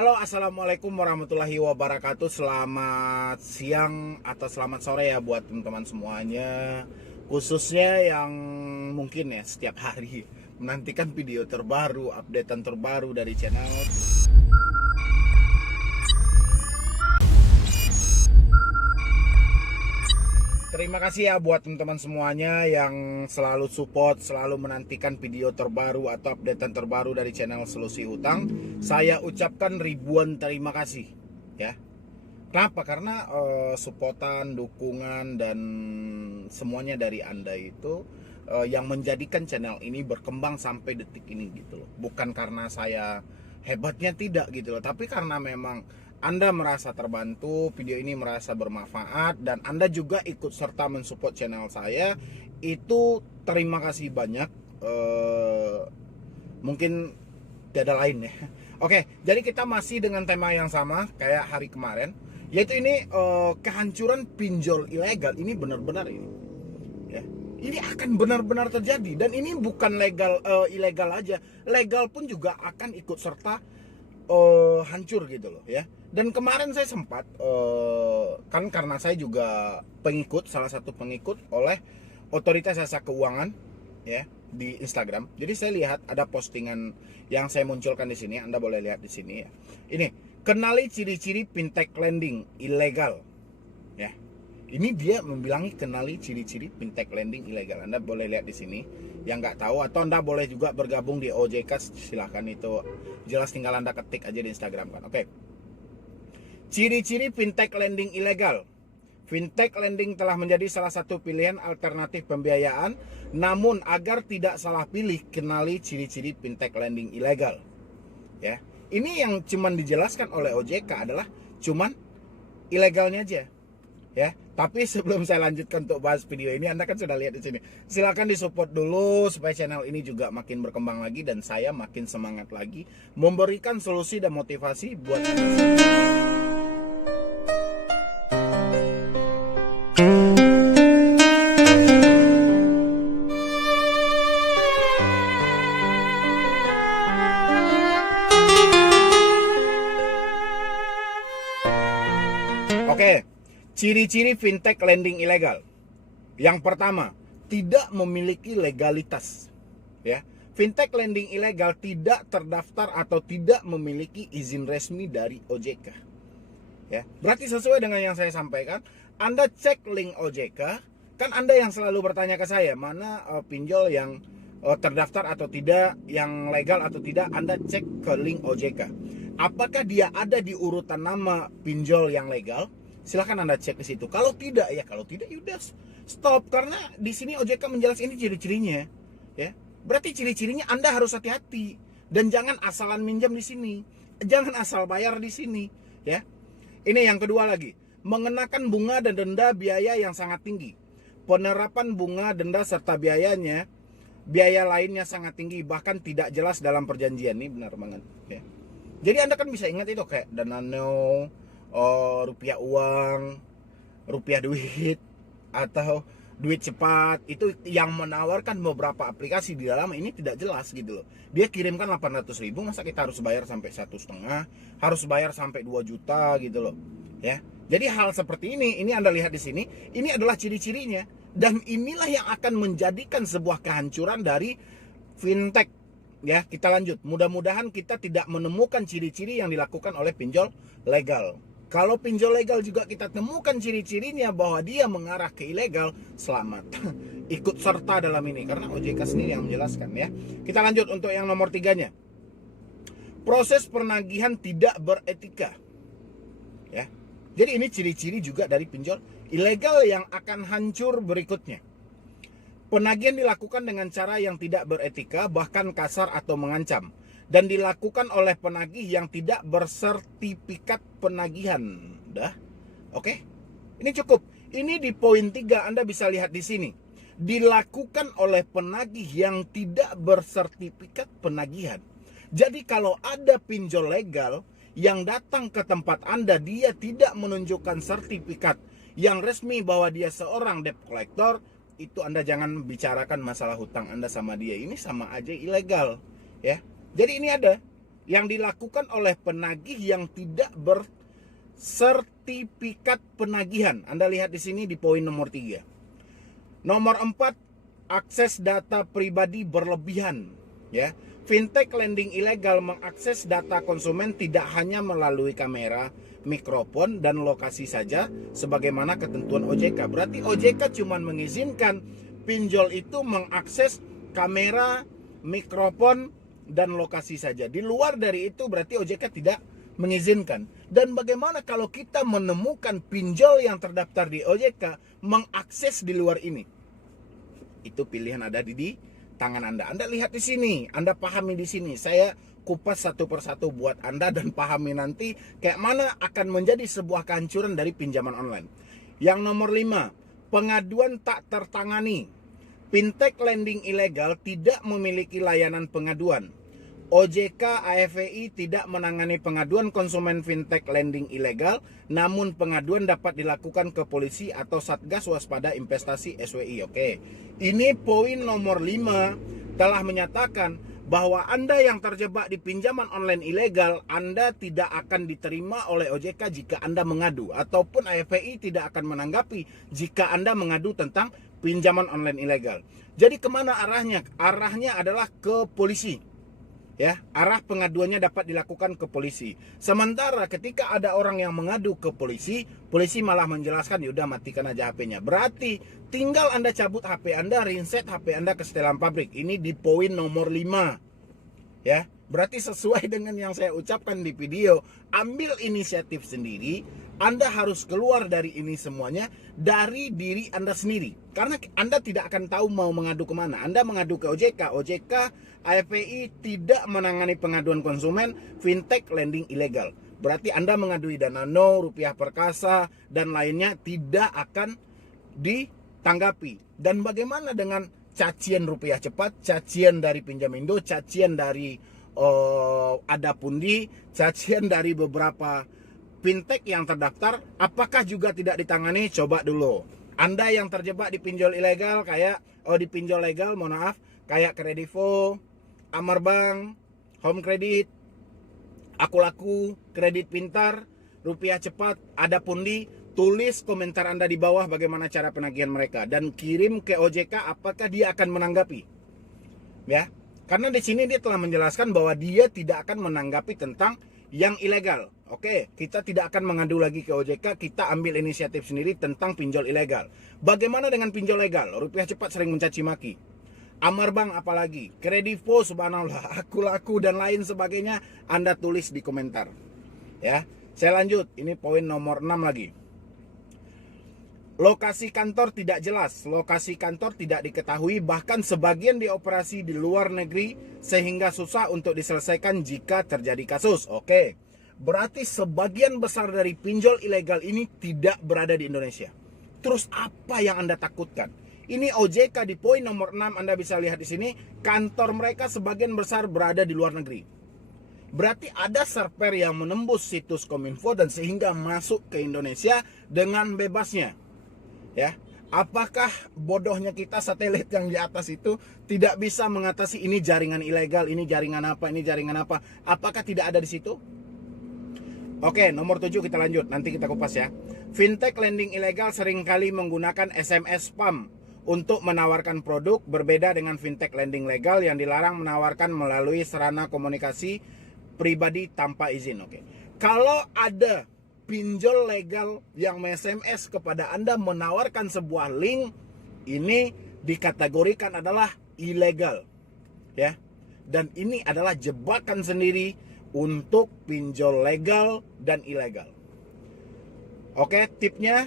Halo, assalamualaikum warahmatullahi wabarakatuh. Selamat siang atau selamat sore ya buat teman-teman semuanya. Khususnya yang mungkin ya setiap hari menantikan video terbaru, updatean terbaru dari channel. Terima kasih ya buat teman-teman semuanya yang selalu support, selalu menantikan video terbaru atau updatean terbaru dari channel Solusi Hutang. Saya ucapkan ribuan terima kasih ya. Kenapa? Karena supportan, dukungan dan semuanya dari Anda itu yang menjadikan channel ini berkembang sampai detik ini gitu loh. Bukan karena saya hebatnya, tidak gitu loh, tapi karena memang Anda merasa terbantu, video ini merasa bermanfaat, dan Anda juga ikut serta mensupport channel saya. Itu terima kasih banyak. Mungkin tidak ada lain ya. Oke, jadi kita masih dengan tema yang sama kayak hari kemarin, yaitu ini kehancuran pinjol ilegal. Ini benar-benar ini ya, ini akan benar-benar terjadi, dan ini bukan ilegal aja, legal pun juga akan ikut serta hancur gitu loh ya. Dan kemarin saya sempat kan karena saya juga salah satu pengikut oleh Otoritas Jasa Keuangan ya di Instagram. Jadi saya lihat ada postingan yang saya munculkan di sini. Anda boleh lihat di sini ya. Ini, kenali ciri-ciri fintech lending ilegal ya. Ini dia membilangi kenali ciri-ciri fintech lending ilegal. Anda boleh lihat di sini. Yang nggak tahu, atau Anda boleh juga bergabung di OJK, silahkan, itu jelas, tinggal Anda ketik aja di Instagram kan. Oke. Ciri-ciri fintech lending ilegal. Fintech lending telah menjadi salah satu pilihan alternatif pembiayaan, namun agar tidak salah pilih, kenali ciri-ciri fintech lending ilegal. Ya. Ini yang cuman dijelaskan oleh OJK adalah cuman ilegalnya aja. Ya, tapi sebelum saya lanjutkan untuk bahas video ini, Anda kan sudah lihat di sini. Silakan disupport dulu supaya channel ini juga makin berkembang lagi dan saya makin semangat lagi memberikan solusi dan motivasi buat Oke, ciri-ciri fintech lending ilegal. Yang pertama, tidak memiliki legalitas. Ya, fintech lending ilegal tidak terdaftar atau tidak memiliki izin resmi dari OJK. Ya, berarti sesuai dengan yang saya sampaikan. Anda cek link OJK, kan Anda yang selalu bertanya ke saya mana pinjol yang terdaftar atau tidak, yang legal atau tidak. Anda cek ke link OJK. Apakah dia ada di urutan nama pinjol yang legal? Silahkan Anda cek ke situ. Kalau tidak ya udah stop, karena di sini OJK menjelaskan ini ciri-cirinya ya. Berarti ciri-cirinya Anda harus hati-hati dan jangan asalan minjam di sini. Jangan asal bayar di sini ya. Ini yang kedua lagi, mengenakan bunga dan denda biaya yang sangat tinggi. Penerapan bunga, denda serta biaya lainnya sangat tinggi, bahkan tidak jelas dalam perjanjian. Ini benar banget ya. Jadi Anda kan bisa ingat itu kayak dana no, rupiah uang, rupiah duit, atau duit cepat. Itu yang menawarkan beberapa aplikasi di dalam ini tidak jelas gitu loh. Dia kirimkan 800.000, masa kita harus bayar sampai 1,5, harus bayar sampai 2 juta gitu loh ya. Jadi hal seperti ini Anda lihat di sini, ini adalah ciri-cirinya, dan inilah yang akan menjadikan sebuah kehancuran dari fintech ya. Kita lanjut, mudah-mudahan kita tidak menemukan ciri-ciri yang dilakukan oleh pinjol legal. Kalau pinjol legal juga kita temukan ciri-cirinya bahwa dia mengarah ke ilegal, selamat. Ikut serta dalam ini, karena OJK sendiri yang menjelaskan ya. Kita lanjut untuk yang nomor 3-nya. Proses penagihan tidak beretika. Ya. Jadi ini ciri-ciri juga dari pinjol ilegal yang akan hancur berikutnya. Penagihan dilakukan dengan cara yang tidak beretika, bahkan kasar atau mengancam, dan dilakukan oleh penagih yang tidak bersertifikat penagihan. Dah. Oke. Ini cukup. Ini di poin 3 Anda bisa lihat di sini. Dilakukan oleh penagih yang tidak bersertifikat penagihan. Jadi kalau ada pinjol legal yang datang ke tempat Anda, dia tidak menunjukkan sertifikat yang resmi bahwa dia seorang debt collector, itu Anda jangan bicarakan masalah hutang Anda sama dia. Ini sama aja ilegal ya. Jadi ini ada yang dilakukan oleh penagih yang tidak bersertifikat penagihan. Anda lihat di sini di poin nomor 3. Nomor 4, akses data pribadi berlebihan, ya. Fintech lending ilegal mengakses data konsumen tidak hanya melalui kamera, mikrofon, dan lokasi saja sebagaimana ketentuan OJK. Berarti OJK cuma mengizinkan pinjol itu mengakses kamera, mikrofon, dan lokasi saja. Di luar dari itu berarti OJK tidak mengizinkan. Dan bagaimana kalau kita menemukan pinjol yang terdaftar di OJK mengakses di luar ini? Itu pilihan ada di tangan Anda. Anda lihat di sini, Anda pahami di sini. Saya kupas satu persatu buat Anda dan pahami nanti kayak mana akan menjadi sebuah kehancuran dari pinjaman online. Yang nomor 5, pengaduan tak tertangani. Fintech lending ilegal tidak memiliki layanan pengaduan. OJK AFWI tidak menangani pengaduan konsumen fintech lending ilegal, namun pengaduan dapat dilakukan ke polisi atau Satgas Waspada Investasi SWI. Oke. Ini poin nomor 5 telah menyatakan bahwa Anda yang terjebak di pinjaman online ilegal, Anda tidak akan diterima oleh OJK jika Anda mengadu, ataupun AFWI tidak akan menanggapi jika Anda mengadu tentang pinjaman online ilegal. Jadi kemana arahnya? Arahnya adalah ke polisi. Ya, arah pengaduannya dapat dilakukan ke polisi. Sementara ketika ada orang yang mengadu ke polisi, polisi malah menjelaskan, yaudah matikan aja HP-nya. Berarti tinggal Anda cabut HP Anda, reset HP Anda ke setelan pabrik. Ini di poin nomor 5. Ya, berarti sesuai dengan yang saya ucapkan di video, ambil inisiatif sendiri. Anda harus keluar dari ini semuanya dari diri Anda sendiri. Karena Anda tidak akan tahu mau mengadu kemana. Anda mengadu ke OJK. OJK, AFWI tidak menangani pengaduan konsumen fintech lending ilegal. Berarti Anda mengadui Danano, Rupiah Perkasa, dan lainnya tidak akan ditanggapi. Dan bagaimana dengan cacian Rupiah Cepat, cacian dari Pinjamindo, cacian dari Adapundi, cacian dari beberapa fintech yang terdaftar, apakah juga tidak ditangani? Coba dulu. Anda yang terjebak di pinjol ilegal di pinjol legal, mohon maaf, kayak Kredivo, Amarbank, Home Credit, Aku Laku, Kredit Pintar, Rupiah Cepat, Adapundi, tulis komentar Anda di bawah bagaimana cara penagihan mereka dan kirim ke OJK apakah dia akan menanggapi. Ya. Karena di sini dia telah menjelaskan bahwa dia tidak akan menanggapi tentang yang ilegal. Oke, kita tidak akan mengadu lagi ke OJK, kita ambil inisiatif sendiri tentang pinjol ilegal. Bagaimana dengan pinjol legal? Rupiah Cepat sering mencaci maki. Amarbank apalagi, Kredivo subhanallah, Aku Laku dan lain sebagainya, Anda tulis di komentar. Ya, saya lanjut, ini poin nomor 6 lagi. Lokasi kantor tidak jelas, lokasi kantor tidak diketahui, bahkan sebagian dioperasi di luar negeri sehingga susah untuk diselesaikan jika terjadi kasus. Oke, berarti sebagian besar dari pinjol ilegal ini tidak berada di Indonesia. Terus apa yang Anda takutkan? Ini OJK di poin nomor 6, Anda bisa lihat di sini, kantor mereka sebagian besar berada di luar negeri. Berarti ada server yang menembus situs Kominfo dan sehingga masuk ke Indonesia dengan bebasnya. Ya, apakah bodohnya kita satelit yang di atas itu tidak bisa mengatasi ini jaringan ilegal, ini jaringan apa, ini jaringan apa? Apakah tidak ada di situ? Oke, nomor 7 kita lanjut, nanti kita kupas ya. Fintech lending ilegal seringkali menggunakan SMS spam untuk menawarkan produk, berbeda dengan fintech lending legal yang dilarang menawarkan melalui sarana komunikasi pribadi tanpa izin. Oke. Kalau ada pinjol legal yang SMS kepada Anda menawarkan sebuah link, ini dikategorikan adalah ilegal. Ya. Dan ini adalah jebakan sendiri untuk pinjol legal dan ilegal. Oke, tipnya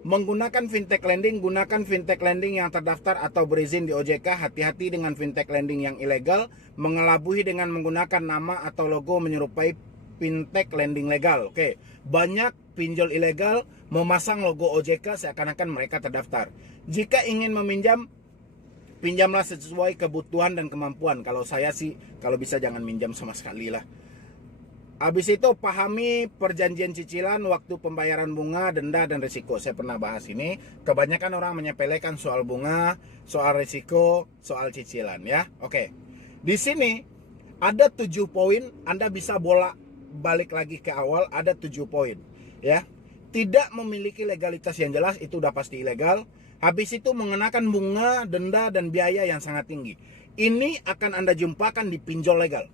menggunakan fintech lending, gunakan fintech lending yang terdaftar atau berizin di OJK. Hati-hati dengan fintech lending yang ilegal, mengelabui dengan menggunakan nama atau logo menyerupai fintech lending legal. Oke, banyak pinjol ilegal memasang logo OJK seakan-akan mereka terdaftar. Jika ingin meminjam, pinjamlah sesuai kebutuhan dan kemampuan. Kalau saya sih, kalau bisa jangan minjam sama sekali lah. Habis itu pahami perjanjian cicilan, waktu pembayaran bunga, denda, dan risiko. Saya pernah bahas ini. Kebanyakan orang menyepelekan soal bunga, soal risiko, soal cicilan ya. Oke. Di sini Ada 7 poin, Anda bisa balik lagi ke awal, ada 7 poin, ya. Tidak memiliki legalitas yang jelas, itu udah pasti ilegal. Habis itu mengenakan bunga, denda, dan biaya yang sangat tinggi. Ini akan Anda jumpakan di pinjol legal.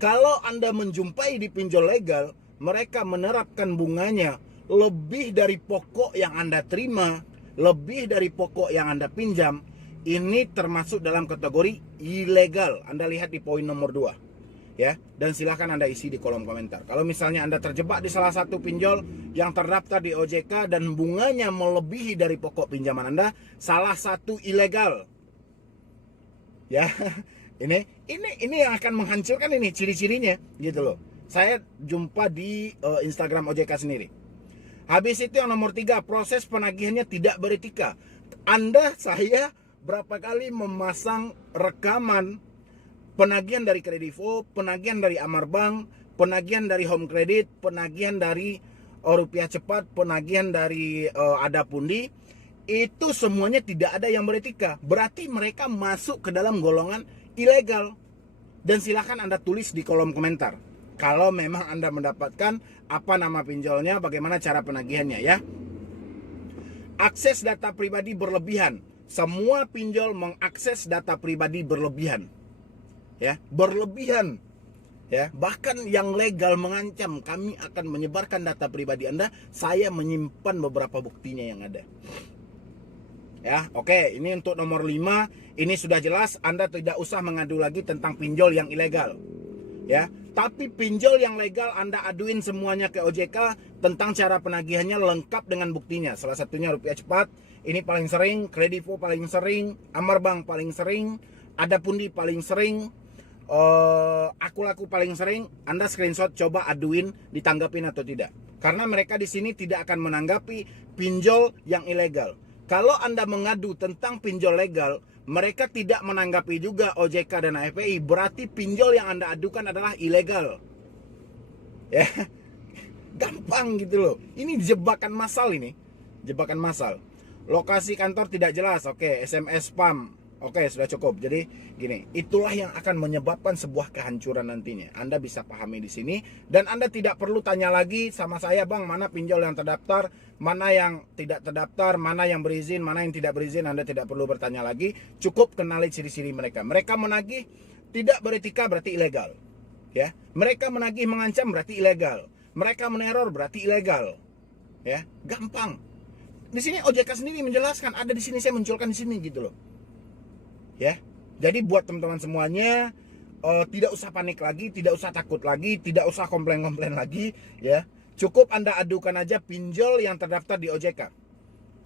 Kalau Anda menjumpai di pinjol legal, mereka menerapkan bunganya lebih dari pokok yang Anda terima, lebih dari pokok yang Anda pinjam. Ini termasuk dalam kategori ilegal. Anda lihat di poin nomor 2. Ya, dan silahkan Anda isi di kolom komentar. Kalau misalnya Anda terjebak di salah satu pinjol yang terdaftar di OJK dan bunganya melebihi dari pokok pinjaman Anda, salah satu ilegal. Ya, ini yang akan menghancurkan ini ciri-cirinya, gitu loh. Saya jumpa di Instagram OJK sendiri. Habis itu yang nomor 3, proses penagihannya tidak beretika. Saya berapa kali memasang rekaman penagihan dari Kredivo, penagihan dari Amarbank, penagihan dari Home Credit, penagihan dari Rupiah Cepat, penagihan dari Adapundi, itu semuanya tidak ada yang beretika. Berarti mereka masuk ke dalam golongan ilegal. Dan silakan Anda tulis di kolom komentar kalau memang Anda mendapatkan apa nama pinjolnya, bagaimana cara penagihannya, ya. Akses data pribadi berlebihan. Semua pinjol mengakses data pribadi berlebihan. Ya, berlebihan. Ya, bahkan yang legal mengancam, kami akan menyebarkan data pribadi Anda. Saya menyimpan beberapa buktinya yang ada. Ya, oke, ini untuk nomor 5. Ini sudah jelas, Anda tidak usah mengadu lagi tentang pinjol yang ilegal. Ya, tapi pinjol yang legal Anda aduin semuanya ke OJK tentang cara penagihannya lengkap dengan buktinya. Salah satunya Rupiah Cepat, ini paling sering, Kredivo paling sering, Amarbank paling sering, Adapundi paling sering, Aku Laku paling sering. Anda screenshot, coba aduin, ditanggapin atau tidak. Karena mereka di sini tidak akan menanggapi pinjol yang ilegal. Kalau Anda mengadu tentang pinjol legal, mereka tidak menanggapi juga OJK dan AFPI. Berarti pinjol yang Anda adukan adalah ilegal. Ya, gampang gitu loh. Ini jebakan massal ini. Jebakan massal. Lokasi kantor tidak jelas. Oke, SMS spam. Oke, sudah cukup. Jadi gini, itulah yang akan menyebabkan sebuah kehancuran nantinya. Anda bisa pahami di sini dan Anda tidak perlu tanya lagi sama saya, Bang, mana pinjol yang terdaftar, mana yang tidak terdaftar, mana yang berizin, mana yang tidak berizin. Anda tidak perlu bertanya lagi. Cukup kenali ciri-ciri mereka. Mereka menagih tidak beretika berarti ilegal. Ya, mereka menagih mengancam berarti ilegal. Mereka meneror berarti ilegal. Ya, gampang. Di sini OJK sendiri menjelaskan, ada di sini, saya munculkan di sini gitu loh. Ya, jadi buat teman-teman semuanya, tidak usah panik lagi, tidak usah takut lagi, tidak usah komplain-komplain lagi, ya. Cukup Anda adukan aja pinjol yang terdaftar di OJK.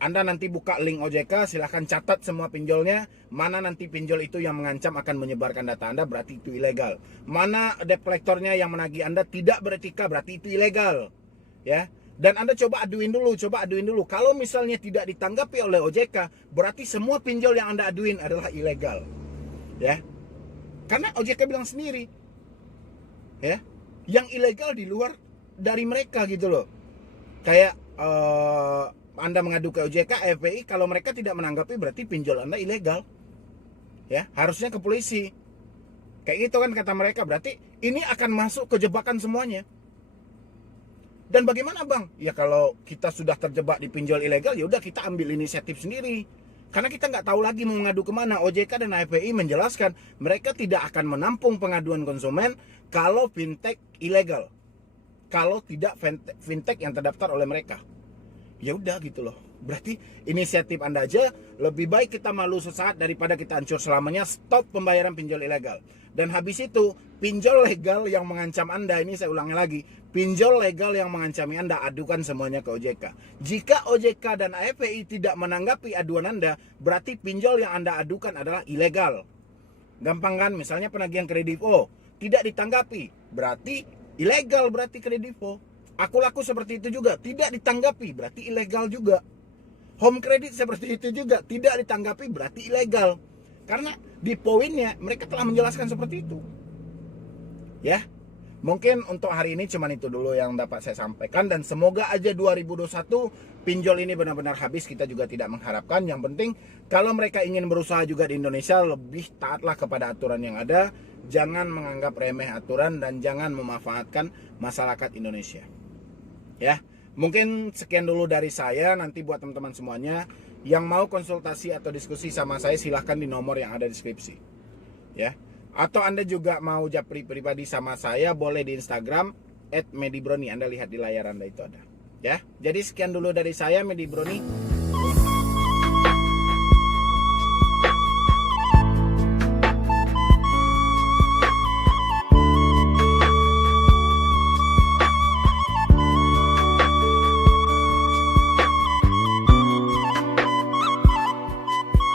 Anda nanti buka link OJK, silahkan catat semua pinjolnya. Mana nanti pinjol itu yang mengancam akan menyebarkan data Anda, berarti itu ilegal. Mana debt collector-nya yang menagih Anda tidak beretika, berarti itu ilegal. Ya. Dan Anda coba aduin dulu. Kalau misalnya tidak ditanggapi oleh OJK, berarti semua pinjol yang Anda aduin adalah ilegal. Ya. Karena OJK bilang sendiri, ya, yang ilegal di luar dari mereka gitu loh. Kayak Anda mengadu ke OJK, AFPI, kalau mereka tidak menanggapi berarti pinjol Anda ilegal. Ya, harusnya ke polisi. Kayak gitu kan kata mereka, berarti ini akan masuk ke jebakan semuanya. Dan bagaimana, Bang? Ya kalau kita sudah terjebak di pinjol ilegal, ya udah kita ambil inisiatif sendiri. Karena kita nggak tahu lagi mau mengadu kemana. OJK dan AFPI menjelaskan mereka tidak akan menampung pengaduan konsumen kalau fintech ilegal. Kalau tidak fintech yang terdaftar oleh mereka. Ya udah gitu loh. Berarti inisiatif Anda aja, lebih baik kita malu sesaat daripada kita hancur selamanya. Stop pembayaran pinjol ilegal. Dan habis itu, pinjol legal yang mengancam Anda, ini saya ulangi lagi, pinjol legal yang mengancami Anda, adukan semuanya ke OJK. Jika OJK dan AFPI tidak menanggapi aduan Anda, berarti pinjol yang Anda adukan adalah ilegal. Gampang kan? Misalnya penagihan Kredivo tidak ditanggapi, berarti ilegal, berarti Kredivo. Aku Laku seperti itu juga, tidak ditanggapi, berarti ilegal juga. Home Credit seperti itu juga, tidak ditanggapi berarti ilegal. Karena di poinnya mereka telah menjelaskan seperti itu. Ya. Mungkin untuk hari ini cuman itu dulu yang dapat saya sampaikan, dan semoga aja 2021 pinjol ini benar-benar habis. Kita juga tidak mengharapkan. Yang penting kalau mereka ingin berusaha juga di Indonesia, lebih taatlah kepada aturan yang ada. Jangan menganggap remeh aturan dan jangan memanfaatkan masyarakat Indonesia. Ya, mungkin sekian dulu dari saya. Nanti buat teman-teman semuanya yang mau konsultasi atau diskusi sama saya, silahkan di nomor yang ada di deskripsi. Ya. Atau Anda juga mau japri pribadi sama saya, boleh di Instagram @medibroni. Anda lihat di layar Anda itu ada. Ya. Jadi sekian dulu dari saya, Medibroni.